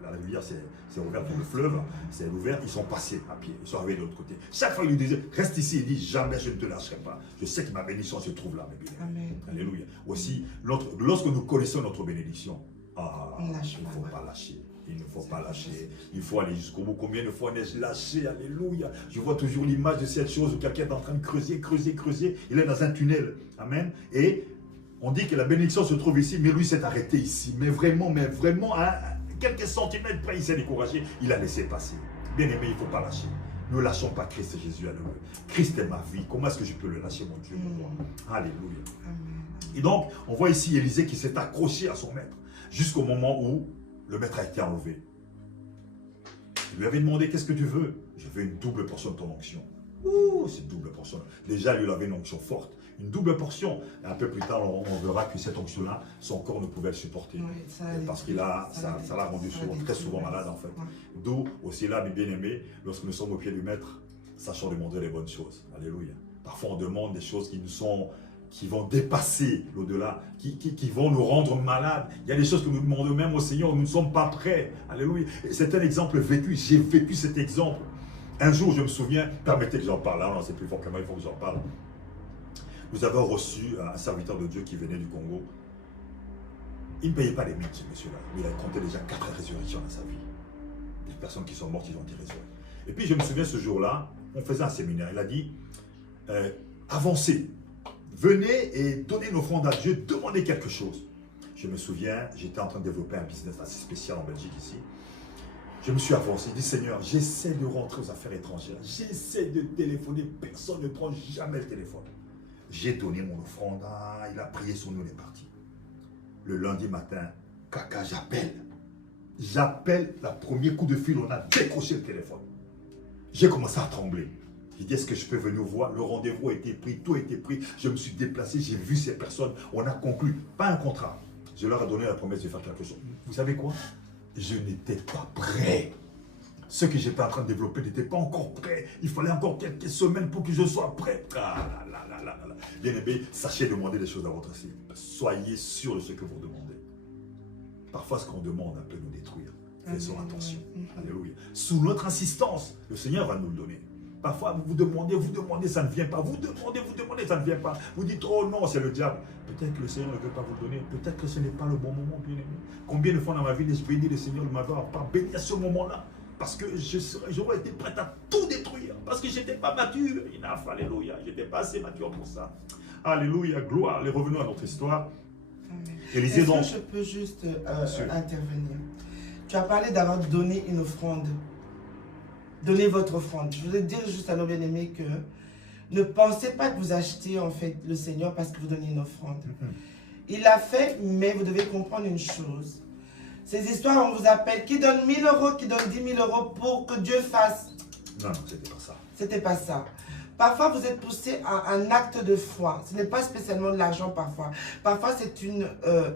la rivière s'est ouverte pour le fleuve, c'est ouvert, ils sont passés à pied, ils sont arrivés de l'autre côté. Chaque fois il lui disait, reste ici, il dit, jamais je ne te lâcherai pas. Je sais que ma bénédiction se trouve là, mes bien. Alléluia. Aussi, lorsque nous connaissons notre bénédiction, il ne faut pas lâcher. Il ne faut pas lâcher. Il faut aller jusqu'au bout. Combien de fois n'ai-je lâché? Alléluia. Je vois toujours l'image de cette chose où quelqu'un est en train de creuser. Il est dans un tunnel. Amen. Et on dit que la bénédiction se trouve ici, mais lui s'est arrêté ici. Mais vraiment, à quelques centimètres près, il s'est découragé. Il a laissé passer. Bien aimé, il ne faut pas lâcher. Ne lâchons pas Christ et Jésus. Alléluia. Christ est ma vie. Comment est-ce que je peux le lâcher, mon Dieu, pour moi? Alléluia. Et donc, on voit ici Élisée qui s'est accroché à son maître jusqu'au moment où le maître a été enlevé. Il lui avait demandé, qu'est-ce que tu veux? Je veux une double portion de ton onction. Ouh, c'est une double portion. Déjà, lui, il avait une onction forte. Une double portion. Et un peu plus tard, on verra que cette onction-là, son corps ne pouvait le supporter. Parce qu'il ça l'a rendu très souvent malade, en fait. D'où, aussi là, mes bien-aimés, lorsque nous sommes au pied du maître, sachons demander les bonnes choses. Alléluia. Parfois, on demande des choses qui vont dépasser l'au-delà, qui vont nous rendre malades. Il y a des choses que nous demandons même au Seigneur, nous ne sommes pas prêts. Alléluia. C'est un exemple vécu, j'ai vécu cet exemple. Un jour, je me souviens, permettez que j'en parle, là, c'est plus fort que moi, il faut que j'en parle. Nous avons reçu un serviteur de Dieu qui venait du Congo. Il ne payait pas les mines, ce monsieur-là, mais il a compté déjà 4 résurrections dans sa vie. Des personnes qui sont mortes, ils ont été résurrectées. Et puis, je me souviens, ce jour-là, on faisait un séminaire, il a dit, avancez. Venez et donnez une offrande à Dieu, demandez quelque chose. Je me souviens, j'étais en train de développer un business assez spécial en Belgique ici. Je me suis avancé, j'ai dit Seigneur, j'essaie de rentrer aux affaires étrangères, j'essaie de téléphoner, personne ne prend jamais le téléphone. J'ai donné mon offrande, il a prié sur nous, il est parti. Le lundi matin, caca, j'appelle, le premier coup de fil, on a décroché le téléphone. J'ai commencé à trembler. J'ai dit, est-ce que je peux venir voir? Le rendez-vous a été pris, tout a été pris. Je me suis déplacé, j'ai vu ces personnes. On a conclu, pas un contrat. Je leur ai donné la promesse de faire quelque chose. Vous savez quoi? Je n'étais pas prêt. Ce que j'étais en train de développer n'était pas encore prêt. Il fallait encore quelques semaines pour que je sois prêt. Bien aimé, sachez demander des choses à votre cible. Soyez sûr de ce que vous demandez. Parfois, ce qu'on demande peut nous détruire. Faisons attention. Alléluia. Sous notre insistance, le Seigneur va nous le donner. Parfois, vous demandez, ça ne vient pas. Vous demandez, ça ne vient pas. Vous dites, oh non, c'est le diable. Peut-être que le Seigneur ne veut pas vous le donner. Peut-être que ce n'est pas le bon moment, bien aimé. Combien de fois dans ma vie, j'ai béni le Seigneur ne m'avait pas béni à ce moment-là? Parce que j'aurais été prêt à tout détruire. Parce que je n'étais pas mature. Alléluia. Je n'étais pas assez mature pour ça. Alléluia, gloire. Allez, revenons à notre histoire. Est-ce que je peux juste intervenir? Tu as parlé d'avoir donné une offrande. Donnez votre offrande. Je voudrais dire juste à nos bien-aimés que ne pensez pas que vous achetez en fait le Seigneur parce que vous donnez une offrande. Il l'a fait, mais vous devez comprendre une chose. Ces histoires, on vous appelle qui donne 1000 euros, qui donne 10 000 euros pour que Dieu fasse. Non, c'était pas ça. C'était pas ça. Parfois, vous êtes poussé à un acte de foi. Ce n'est pas spécialement de l'argent parfois. Parfois, c'est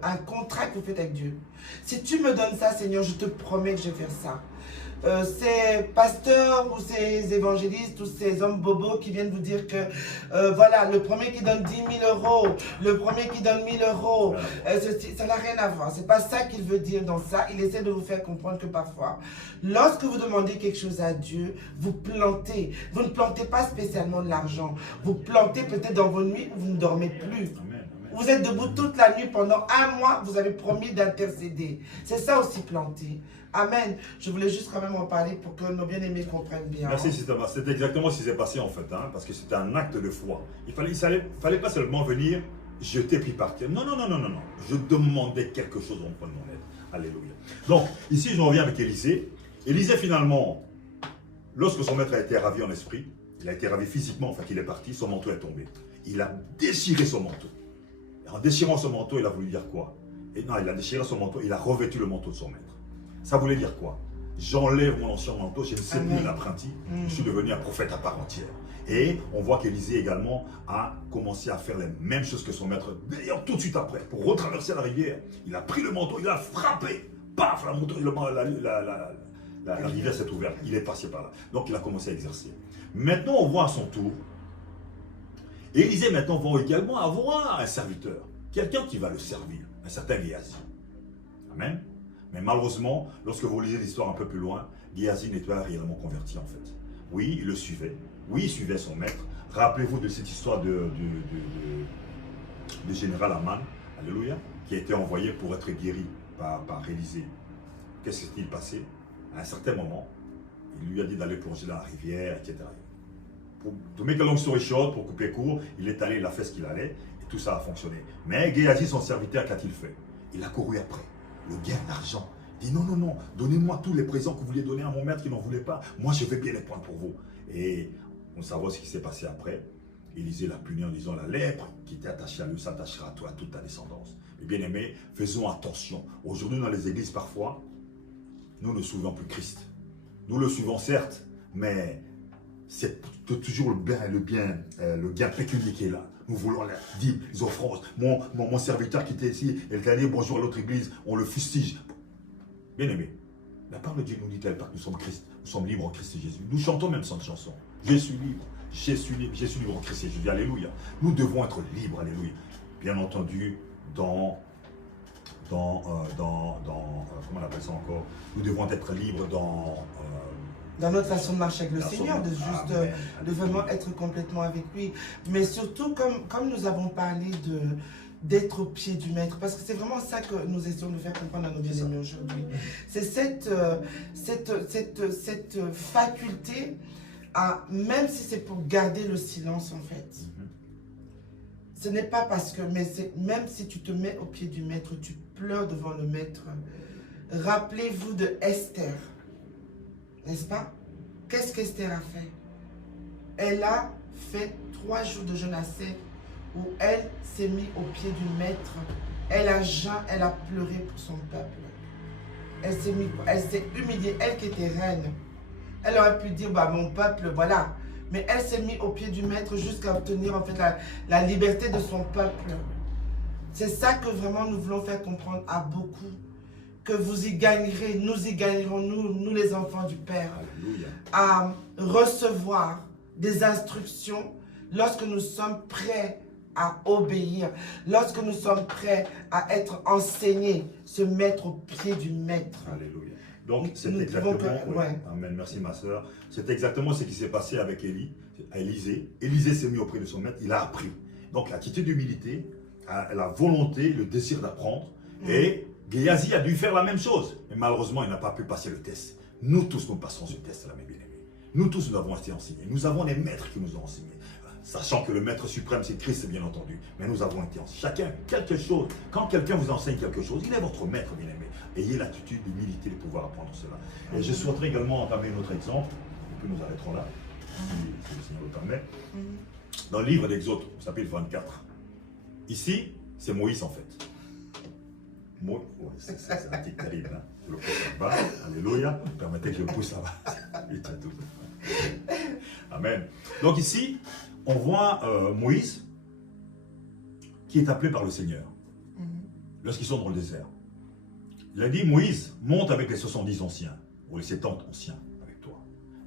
un contrat que vous faites avec Dieu. Si tu me donnes ça, Seigneur, je te promets que je vais faire ça. Ces pasteurs ou ces évangélistes ou ces hommes bobos qui viennent vous dire que voilà, le premier qui donne 10 000 euros, le premier qui donne 1 000 euros, ça n'a rien à voir. C'est pas ça qu'il veut dire dans ça. Il essaie de vous faire comprendre que parfois, lorsque vous demandez quelque chose à Dieu, vous plantez. Vous ne plantez pas spécialement de l'argent. Vous plantez peut-être dans vos nuits où vous ne dormez plus. Vous êtes debout toute la nuit pendant 1 mois, vous avez promis d'intercéder. C'est ça aussi planter. Amen. Je voulais juste quand même en parler pour que nos bien-aimés comprennent bien. Merci, Sister Mar. C'est exactement ce qui s'est passé en fait, hein, parce que c'était un acte de foi. Il fallait pas seulement venir jeter puis partir. Non, non, non, non, non, non. Je demandais quelque chose en prenant mon aide. Alléluia. Donc, ici, je reviens avec Élisée. Élisée, finalement, lorsque son maître a été ravi en esprit, il a été ravi physiquement, enfin qu'il est parti, son manteau est tombé. Il a déchiré son manteau. Et en déchirant son manteau, il a voulu dire quoi? Et non, il a déchiré son manteau, il a revêtu le manteau de son maître. Ça voulait dire quoi? J'enlève mon ancien manteau, je ne sais plus l'apprenti, je suis devenu un prophète à part entière. Et on voit qu'Élisée également a commencé à faire les mêmes choses que son maître. D'ailleurs, tout de suite après, pour retraverser la rivière, il a pris le manteau, il a frappé, paf, la rivière s'est ouverte, il est passé par là. Donc il a commencé à exercer. Maintenant, on voit à son tour, Élisée maintenant va également avoir un serviteur, quelqu'un qui va le servir, un certain Géasi. Amen. Mais malheureusement, lorsque vous lisez l'histoire un peu plus loin, Géasi n'était pas réellement converti en fait. Oui, il le suivait. Oui, il suivait son maître. Rappelez-vous de cette histoire de général Aman, alléluia, qui a été envoyé pour être guéri par Élisée. Qu'est-ce qui s'est passé? À un certain moment, il lui a dit d'aller plonger dans la rivière, etc. Pour make a long story short, pour couper court, il est allé, il a fait ce qu'il allait, et tout ça a fonctionné. Mais Géasi, son serviteur, qu'a-t-il fait? Il a couru après. Le gain d'argent. Il dit non, non, non, donnez-moi tous les présents que vous vouliez donner à mon maître qui n'en voulait pas. Moi, je vais bien les prendre pour vous. Et on sait ce qui s'est passé après. Élisée l'a puni en disant la lèpre qui t'est attachée à lui s'attachera à toi, à toute ta descendance. Mais bien aimé, faisons attention. Aujourd'hui, dans les églises, parfois, nous ne suivons plus Christ. Nous le suivons certes, mais c'est toujours le gain pécunier qui est là. Nous voulons la dîme, les offrandes. Mon serviteur qui était ici, il a dit bonjour à l'autre église, on le fustige. Bien aimé, la parole de Dieu nous dit que nous sommes Christ, nous sommes libres en Christ Jésus. Nous chantons même cette chanson. Je suis libre, je suis libre, je suis libre en Christ Jésus. Alléluia. Nous devons être libres, alléluia. Bien entendu, comment on appelle ça encore? Nous devons être libres dans notre façon de marcher avec le Seigneur, de vraiment être complètement avec lui. Mais surtout, comme nous avons parlé d'être au pied du maître, parce que c'est vraiment ça que nous essayons de faire comprendre à nos bien-aimés aujourd'hui. C'est cette faculté, même si c'est pour garder le silence en fait. Ce n'est pas parce que, mais même si tu te mets au pied du maître, tu pleures devant le maître. Rappelez-vous de Esther. N'est-ce pas? Qu'est-ce qu'Esther a fait? Elle a fait 3 jours de jeûne à sec où elle s'est mise au pied du maître. Elle a pleuré pour son peuple. Elle s'est humiliée, elle qui était reine. Elle aurait pu dire, bah, mon peuple, voilà. Mais elle s'est mise au pied du maître jusqu'à obtenir en fait la liberté de son peuple. C'est ça que vraiment nous voulons faire comprendre à beaucoup. Que vous y gagnerez, nous y gagnerons, nous les enfants du Père, Alléluia. À recevoir des instructions lorsque nous sommes prêts à obéir, lorsque nous sommes prêts à être enseignés, se mettre au pied du maître. Alléluia. Donc, c'est exactement... Amen, merci ma soeur. C'est exactement ce qui s'est passé avec Élisée. Élisée s'est mis auprès de son maître, il a appris. Donc, l'attitude d'humilité, la volonté, le désir d'apprendre, et Géasi a dû faire la même chose, mais malheureusement, il n'a pas pu passer le test. Nous tous, nous passons ce test-là, mes bien-aimés. Nous tous, nous avons été enseignés. Nous avons des maîtres qui nous ont enseignés. Sachant que le maître suprême, c'est Christ, bien entendu. Mais nous avons été enseignés. Chacun, quelque chose. Quand quelqu'un vous enseigne quelque chose, il est votre maître, bien-aimé. Ayez l'attitude, l'humilité de pouvoir apprendre cela. Et je souhaiterais également entamer un autre exemple. Et puis nous arrêterons là, si le Seigneur le permet. Dans le livre d'Exode, chapitre 24. Ici, c'est Moïse, en fait. C'est un petit terrible, hein? Je le pousse là-bas. Alléluia. Permettez que je le pousse là-bas. Amen. Donc ici, on voit Moïse qui est appelé par le Seigneur lorsqu'ils sont dans le désert. Il a dit, Moïse, monte avec les 70 anciens, ou les 70 anciens avec toi.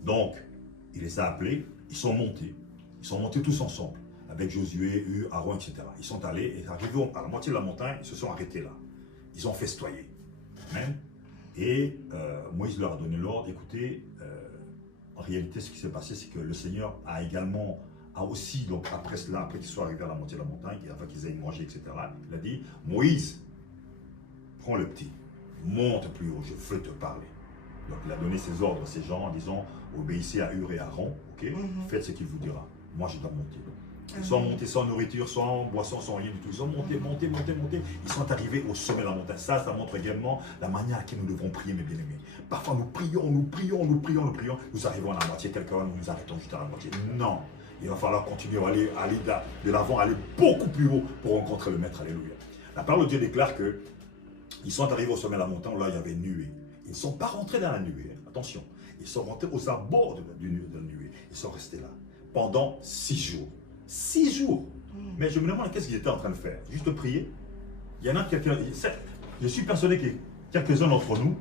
Donc, il les a appelés, ils sont montés tous ensemble, avec Josué, Hur, Aaron, etc. Ils sont allés, et arrivés à la moitié de la montagne, ils se sont arrêtés là. Ils ont festoyé. Amen. Et Moïse leur a donné l'ordre, écoutez, en réalité, ce qui s'est passé, c'est que le Seigneur a aussi, donc après cela, après qu'ils soient arrivés à la moitié de la montagne, et afin qu'ils aient mangé, etc., il a dit, Moïse, prends le petit, monte plus haut, je veux te parler. Donc il a donné ses ordres à ces gens en disant, obéissez à Hur et à Aaron, ok, faites ce qu'il vous dira. Moi, je dois monter. Ils sont montés sans nourriture, sans boisson, sans rien du tout. Ils sont montés. Ils sont arrivés au sommet de la montagne. Ça montre également la manière à laquelle nous devons prier, mes bien-aimés. Parfois, nous prions. Nous arrivons à la moitié, quelqu'un, nous nous arrêtons juste à la moitié. Non. Il va falloir continuer à aller de l'avant, aller beaucoup plus haut pour rencontrer le Maître. Alléluia. La parole de Dieu déclare que ils sont arrivés au sommet de la montagne, où là, il y avait une nuée. Ils ne sont pas rentrés dans la nuée. Attention. Ils sont rentrés aux abords de la nuée. Ils sont restés là pendant 6 jours. 6 jours. Mais je me demande qu'est-ce qu'ils étaient en train de faire. Juste prier. Il y en a quelqu'un. Je suis persuadé que quelques-uns d'entre nous,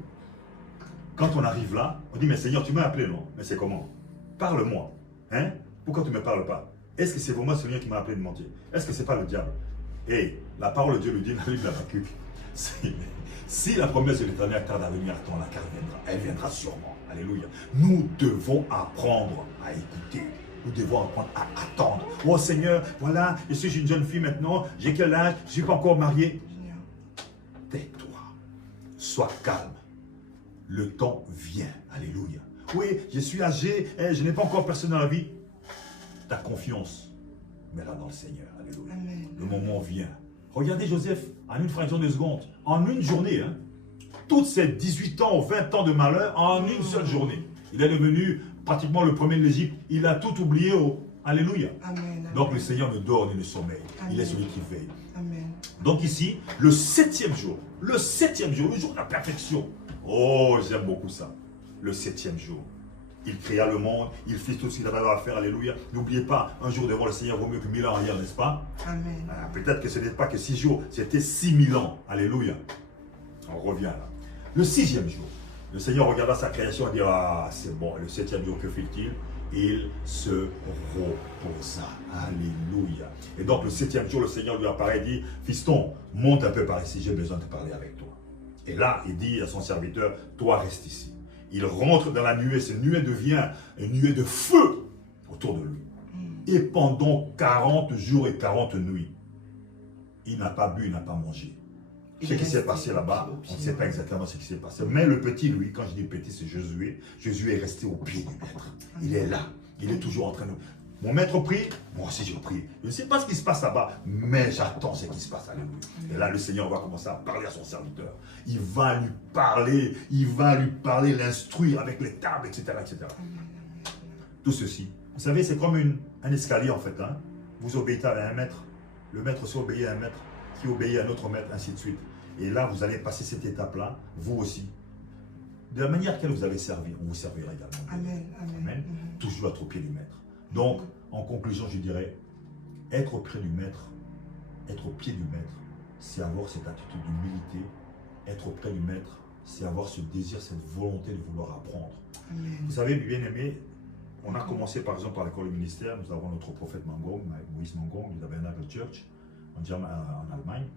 quand on arrive là, on dit, mais Seigneur, tu m'as appelé, non? Mais c'est comment? Parle-moi. Hein? Pourquoi tu ne me parles pas? Est-ce que c'est vraiment le Seigneur qui m'a appelé de mentir? Est-ce que ce n'est pas le diable? Et la parole de Dieu lui dit dans le livre d'Habakkuk, si la promesse de l'Éternel tarde à venir, attends-la car elle viendra sûrement. Alléluia. Nous devons apprendre à écouter. Nous devons apprendre à attendre. Oh Seigneur, voilà, je suis une jeune fille maintenant, j'ai quel âge, je ne suis pas encore marié. Tais-toi, sois calme. Le temps vient. Alléluia. Oui, je suis âgé, je n'ai pas encore personne dans la vie. Ta confiance, mets-la dans le Seigneur. Alléluia. Amen. Le moment vient. Regardez Joseph, en une fraction de seconde, en une journée, hein, toutes ces 18 ans ou 20 ans de malheur, en une seule journée. Il est devenu pratiquement le premier de l'Égypte. Il a tout oublié. Alléluia. Amen. Donc le Seigneur ne dort ni ne sommeille. Amen. Il est celui qui veille. Amen. Donc ici, le 7e jour, le jour de la perfection. Oh, j'aime beaucoup ça. Le 7e jour. Il créa le monde, il fit tout ce qu'il avait à faire, alléluia. N'oubliez pas, un jour devant le Seigneur vaut mieux que 1000 ans ailleurs, n'est-ce pas? Amen. Peut-être que ce n'était pas que 6 jours, c'était 6000 ans, alléluia. On revient là. Le 6e jour, le Seigneur regarda sa création et dit, ah, c'est bon, le 7e jour, que fit-il? Il se reposa, alléluia. Et donc le 7e jour, le Seigneur lui apparaît et dit, fiston, monte un peu par ici, j'ai besoin de parler avec toi. Et là, il dit à son serviteur, toi reste ici. Il rentre dans la nuée, cette nuée devient une nuée de feu autour de lui. Et pendant 40 jours et 40 nuits, il n'a pas bu, il n'a pas mangé. Ce qui s'est passé là-bas, on ne sait pas exactement ce qui s'est passé. Mais le petit, lui, quand je dis petit, c'est Josué. Josué est resté au pied du maître. Il est là. Il est toujours en train de... Mon maître prie, moi aussi je prie. Je ne sais pas ce qui se passe là-bas, mais j'attends ce qui se passe. Alléluia. Et là, le Seigneur va commencer à parler à son serviteur. Il va lui parler, l'instruire avec les tables, etc., etc. Tout ceci. Vous savez, c'est comme un escalier en fait. Hein. Vous obéissez à un maître. Le maître aussi obéit à un maître, qui obéit à un autre maître, ainsi de suite. Et là, vous allez passer cette étape-là, vous aussi. De la manière qu'elle vous avez servi, on vous servira également. Amen. Amen. Amen. Toujours être au pied du maître. Donc, en conclusion, je dirais, être auprès du maître, être au pied du maître, c'est avoir cette attitude d'humilité. Être auprès du maître, c'est avoir ce désir, cette volonté de vouloir apprendre. Amen. Vous savez, bien aimé, on a commencé par exemple par l'école du ministère. Nous avons notre prophète Mangong, Moïse Mangong, du Tabernacle Church, en Allemagne.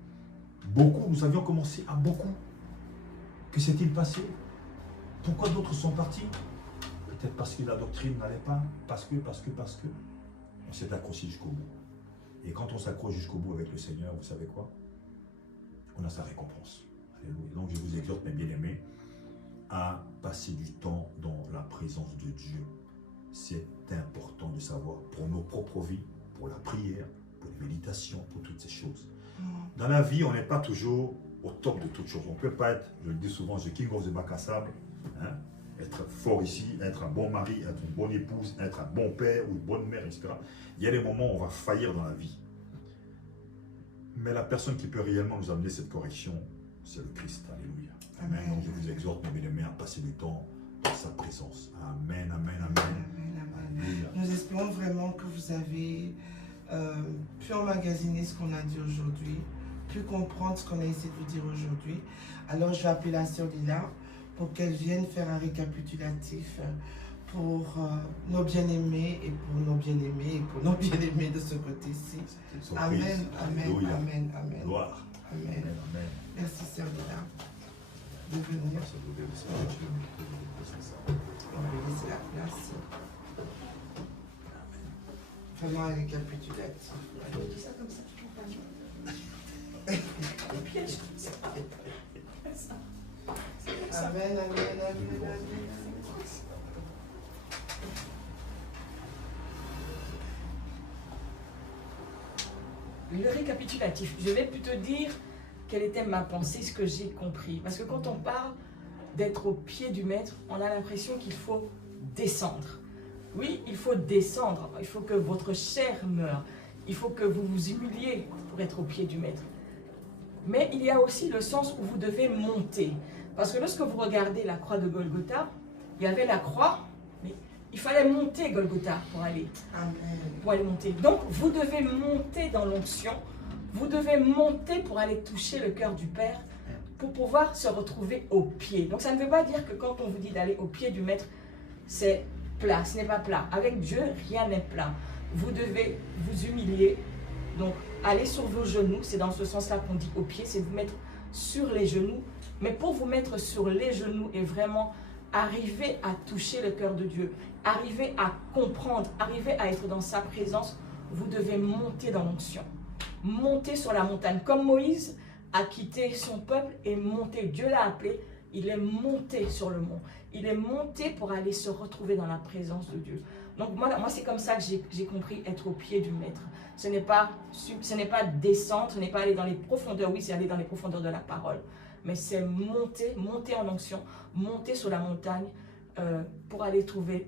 Nous avions commencé à beaucoup. Que s'est-il passé? Pourquoi d'autres sont partis? Peut-être parce que la doctrine n'allait pas, parce que. On s'est accroché jusqu'au bout. Et quand on s'accroche jusqu'au bout avec le Seigneur, vous savez quoi? On a sa récompense. Alléluia. Donc je vous exhorte, mes bien-aimés, à passer du temps dans la présence de Dieu. C'est important de savoir pour nos propres vies, pour la prière, pour les méditations, pour toutes ces choses. Dans la vie, on n'est pas toujours au top de toutes choses. On ne peut pas être, je le dis souvent, the king of the bac à sable, hein? Être fort ici, être un bon mari, être une bonne épouse, être un bon père ou une bonne mère, etc. Il y a des moments où on va faillir dans la vie. Mais la personne qui peut réellement nous amener cette correction, c'est le Christ. Alléluia. Amen. Donc je vous exhorte, mes bien-aimés, à passer du temps dans sa présence. Amen, amen, amen. Amen, amen. Alléluia. Nous espérons vraiment que vous avez pu emmagasiner ce qu'on a dit aujourd'hui, pu comprendre ce qu'on a essayé de vous dire aujourd'hui. Alors je vais appeler la sœur Lila pour qu'elle vienne faire un récapitulatif pour nos bien-aimés et pour nos bien-aimés et pour nos bien-aimés de ce côté-ci. Amen, amen, Alléluia. amen, amen. Gloire. Amen. Amen. Merci sœur Lila de venir. On va lui laisser la place. Vraiment un récapitulatif. Je dis ça comme ça, je comprends pas. Le piège comme ça. C'est ça. Amen, amen, amen, amen. Le récapitulatif, je vais plutôt dire quelle était ma pensée, ce que j'ai compris. Parce que quand on parle d'être au pied du maître, on a l'impression qu'il faut descendre. Oui, il faut descendre, il faut que votre chair meure, il faut que vous vous humiliez pour être au pied du maître. Mais il y a aussi le sens où vous devez monter. Parce que lorsque vous regardez la croix de Golgotha, il y avait la croix, mais il fallait monter Golgotha pour aller monter. Donc, vous devez monter dans l'onction, vous devez monter pour aller toucher le cœur du Père, pour pouvoir se retrouver au pied. Donc, ça ne veut pas dire que quand on vous dit d'aller au pied du Maître, c'est plat, ce n'est pas plat. Avec Dieu, rien n'est plat. Vous devez vous humilier, donc aller sur vos genoux, c'est dans ce sens-là qu'on dit au pied, c'est vous mettre sur les genoux. Mais pour vous mettre sur les genoux et vraiment arriver à toucher le cœur de Dieu, arriver à comprendre, arriver à être dans sa présence, vous devez monter dans l'onction. Monter sur la montagne. Comme Moïse a quitté son peuple et monté, Dieu l'a appelé, il est monté sur le mont. Il est monté pour aller se retrouver dans la présence de Dieu. Donc moi c'est comme ça que j'ai compris être au pied du Maître. Ce n'est pas descendre, ce n'est pas aller dans les profondeurs. Oui, c'est aller dans les profondeurs de la parole. Mais c'est monter en onction, monter sur la montagne pour aller retrouver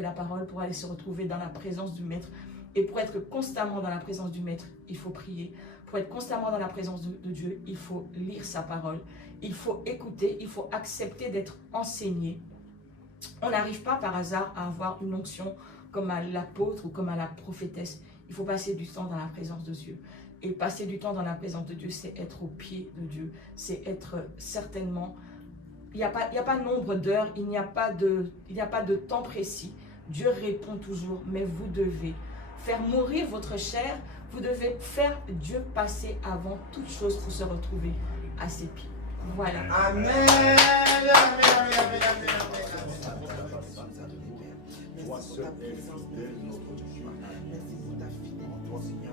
la parole, pour aller se retrouver dans la présence du Maître. Et pour être constamment dans la présence du Maître, il faut prier. Pour être constamment dans la présence de Dieu, il faut lire sa parole. Il faut écouter, il faut accepter d'être enseigné. On n'arrive pas par hasard à avoir une onction comme à l'apôtre ou comme à la prophétesse. Il faut passer du temps dans la présence de Dieu. Et passer du temps dans la présence de Dieu, c'est être au pied de Dieu. C'est être certainement... Il n'y a pas nombre d'heures, il n'y a pas de temps précis. Dieu répond toujours, mais vous devez faire mourir votre chair. Vous devez faire Dieu passer avant toute chose pour se retrouver à ses pieds. Voilà. Amen. Amen. Amen. Merci pour ta présence, merci pour ta fidélité, Seigneur.